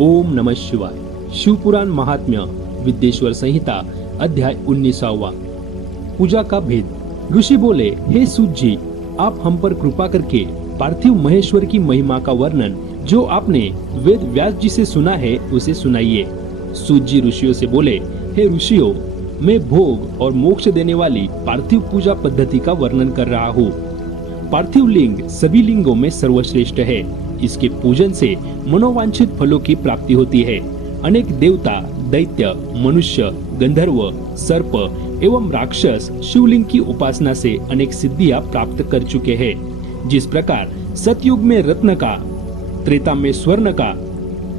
ओम नमः शिवाय। शिवपुराण महात्म्य विद्येश्वर संहिता अध्याय 19वां। पूजा का भेद। ऋषि बोले, हे सूत जी, आप हम पर कृपा करके पार्थिव महेश्वर की महिमा का वर्णन जो आपने वेद व्यास जी से सुना है उसे सुनाइए। सूत जी ऋषियों से बोले, हे ऋषियों, मैं भोग और मोक्ष देने वाली पार्थिव पूजा पद्धति का वर्णन कर रहा हूँ। पार्थिव लिंग सभी लिंगों में सर्वश्रेष्ठ है। इसके पूजन से मनोवांछित फलों की प्राप्ति होती है। अनेक देवता, दैत्य, मनुष्य, गंधर्व, सर्प एवं राक्षस शिवलिंग की उपासना से अनेक सिद्धियां प्राप्त कर चुके हैं। जिस प्रकार सतयुग में रत्न का, त्रेता में स्वर्ण का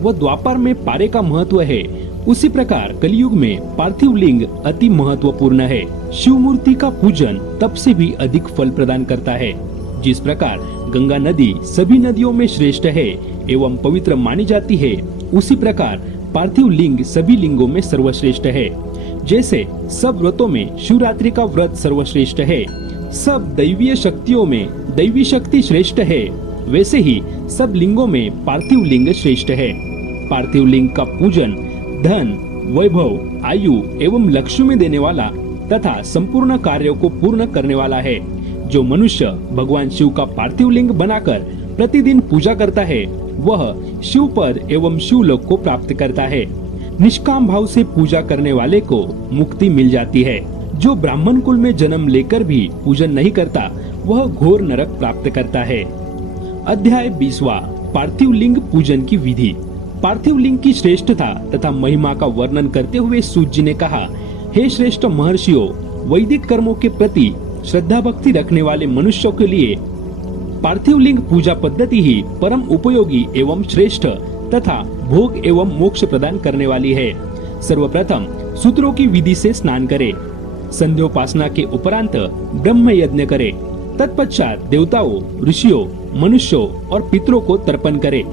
व द्वापर में पारे का महत्व है, उसी प्रकार कलयुग में पार्थिव लिंग अति महत्वपूर्ण है। शिव मूर्ति का पूजन तप से भी अधिक फल प्रदान करता है। जिस प्रकार गंगा नदी सभी नदियों में श्रेष्ठ है एवं पवित्र मानी जाती है, उसी प्रकार पार्थिव लिंग सभी लिंगों में सर्वश्रेष्ठ है। जैसे सब व्रतों में शिवरात्रि का व्रत सर्वश्रेष्ठ है, सब दैवीय शक्तियों में दैवी शक्ति श्रेष्ठ है, वैसे ही सब लिंगों में पार्थिव लिंग श्रेष्ठ है। पार्थिव लिंग का पूजन धन, वैभव, आयु एवं लक्ष्मी देने वाला तथा संपूर्ण कार्यों को पूर्ण करने वाला है। जो मनुष्य भगवान शिव का पार्थिव लिंग बनाकर प्रतिदिन पूजा करता है, वह शिव पद एवं शिवलोक को प्राप्त करता है। निष्काम भाव से पूजा करने वाले को मुक्ति मिल जाती है। जो ब्राह्मण कुल में जन्म लेकर भी पूजन नहीं करता, वह घोर नरक प्राप्त करता है। अध्याय 20वां। पार्थिव लिंग पूजन की विधि। पार्थिव लिंग की श्रेष्ठता तथा महिमा का वर्णन करते हुए सूत जी ने कहा, हे श्रेष्ठ महर्षियों, वैदिक कर्मों के प्रति श्रद्धा भक्ति रखने वाले मनुष्यों के लिए पार्थिव लिंग पूजा पद्धति ही परम उपयोगी एवं श्रेष्ठ तथा भोग एवं मोक्ष प्रदान करने वाली है। सर्वप्रथम सूत्रों की विधि से स्नान करे। संध्योपासना के उपरांत ब्रह्म यज्ञ करे। तत्पश्चात देवताओं, ऋषियों, मनुष्यों और पितरों को तर्पण करे।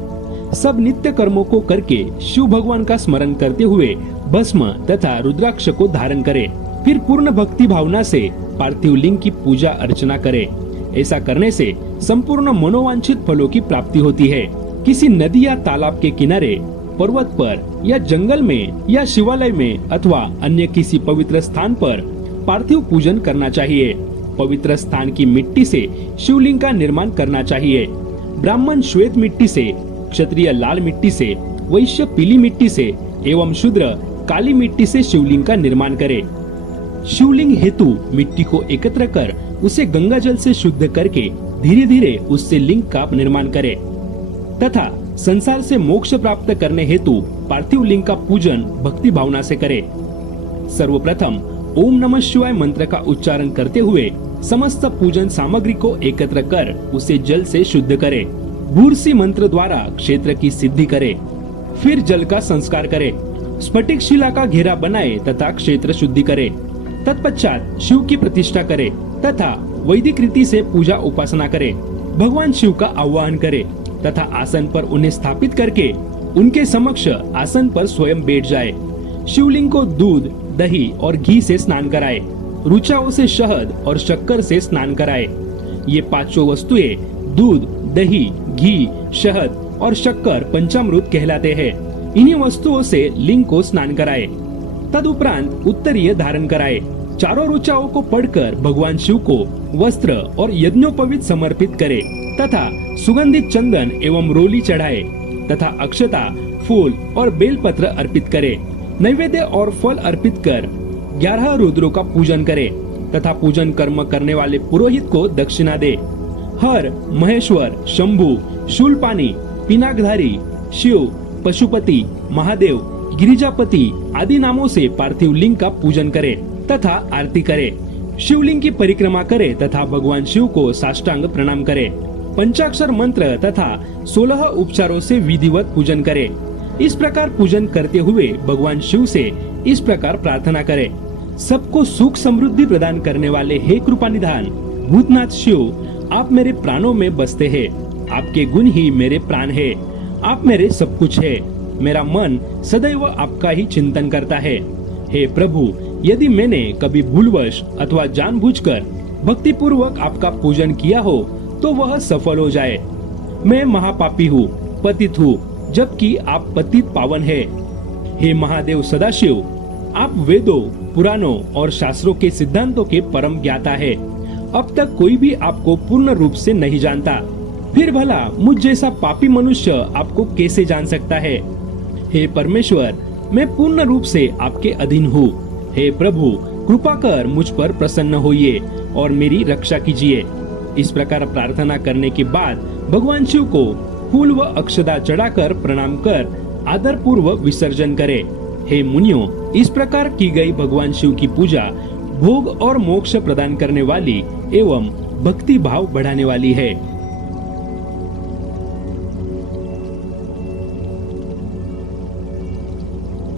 सब नित्य कर्मों को करके शिव भगवान का स्मरण करते हुए भस्म तथा रुद्राक्ष को धारण करे। फिर पूर्ण भक्ति भावना से पार्थिव लिंग की पूजा अर्चना करे। ऐसा करने से संपूर्ण मनोवांछित फलों की प्राप्ति होती है। किसी नदी या तालाब के किनारे, पर्वत पर या जंगल में या शिवालय में अथवा अन्य किसी पवित्र स्थान पर पार्थिव पूजन करना चाहिए। पवित्र स्थान की मिट्टी से शिवलिंग का निर्माण करना चाहिए। ब्राह्मण श्वेत मिट्टी से, क्षत्रिय लाल मिट्टी से, वैश्य पीली मिट्टी से एवं शूद्र काली मिट्टी से शिवलिंग का निर्माण करे। शिवलिंग हेतु मिट्टी को एकत्र कर उसे गंगा जल से शुद्ध करके धीरे धीरे उससे लिंग का निर्माण करे तथा संसार से मोक्ष प्राप्त करने हेतु पार्थिव लिंग का पूजन भक्ति भावना से करे। सर्वप्रथम ओम नमः शिवाय मंत्र का उच्चारण करते हुए समस्त पूजन सामग्री को एकत्र कर उसे जल से शुद्ध करे। भूर्सी मंत्र द्वारा क्षेत्र की सिद्धि करे। फिर जल का संस्कार करे। स्फटिक शिला का घेरा बनाए तथा क्षेत्र शुद्धि करे। तत्पश्चात शिव की प्रतिष्ठा करे तथा वैदिक रीति से पूजा उपासना करे। भगवान शिव का आह्वान करे तथा आसन पर उन्हें स्थापित करके उनके समक्ष आसन पर स्वयं बैठ जाए। शिवलिंग को दूध, दही और घी से स्नान कराए। रुचाओं से शहद और शक्कर से स्नान कराए। ये पांचों वस्तुएं दूध, दही, घी, शहद और शक्कर पंचामृत कहलाते हैं। इन्हीं वस्तुओं से लिंग को स्नान कराए। तदुपरांत उत्तरीय धारण कराए। चारों रुचाओं को पढ़कर भगवान शिव को वस्त्र और यज्ञोपवीत समर्पित करे तथा सुगंधित चंदन एवं रोली चढ़ाए तथा अक्षता, फूल और बेलपत्र अर्पित करे। नैवेद्य और फल अर्पित कर 11 रुद्रों का पूजन करे तथा पूजन कर्म करने वाले पुरोहित को दक्षिणा दे। हर, महेश्वर, शंभु, शूलपाणी, पिनाकधारी, शिव, पशुपति, महादेव, गिरिजापति आदि नामों से पार्थिव लिंग का पूजन करे तथा आरती करे। शिवलिंग की परिक्रमा करे तथा भगवान शिव को साष्टांग प्रणाम करे। पंचाक्षर मंत्र तथा 16 उपचारों से विधिवत पूजन करे। इस प्रकार पूजन करते हुए भगवान शिव से इस प्रकार प्रार्थना करे, सबको सुख समृद्धि प्रदान करने वाले हे कृपा निधान भूतनाथ शिव, आप मेरे प्राणों में बसते हैं। आपके गुण ही मेरे प्राण है। आप मेरे सब कुछ है। मेरा मन सदैव आपका ही चिंतन करता है। हे प्रभु, यदि मैंने कभी भूलवश अथवा जानबूझकर भक्ति पूर्वक आपका पूजन किया हो तो वह सफल हो जाए। मैं महापापी हूँ, पतित हूँ, जबकि आप पतित पावन है। हे महादेव सदाशिव, आप वेदों, पुराणों और शास्त्रों के सिद्धांतों के परम ज्ञाता है। अब तक कोई भी आपको पूर्ण रूप से नहीं जानता, फिर भला मुझ जैसा पापी मनुष्य आपको कैसे जान सकता है। हे परमेश्वर, मैं पूर्ण रूप से आपके अधीन हूँ। हे प्रभु, कृपा कर मुझ पर प्रसन्न होइए और मेरी रक्षा कीजिए। इस प्रकार प्रार्थना करने के बाद भगवान शिव को फूल व अक्षता चढ़ाकर प्रणाम कर आदर पूर्वक विसर्जन करें। हे मुनियों, इस प्रकार की गई भगवान शिव की पूजा भोग और मोक्ष प्रदान करने वाली एवं भक्ति भाव बढ़ाने वाली है।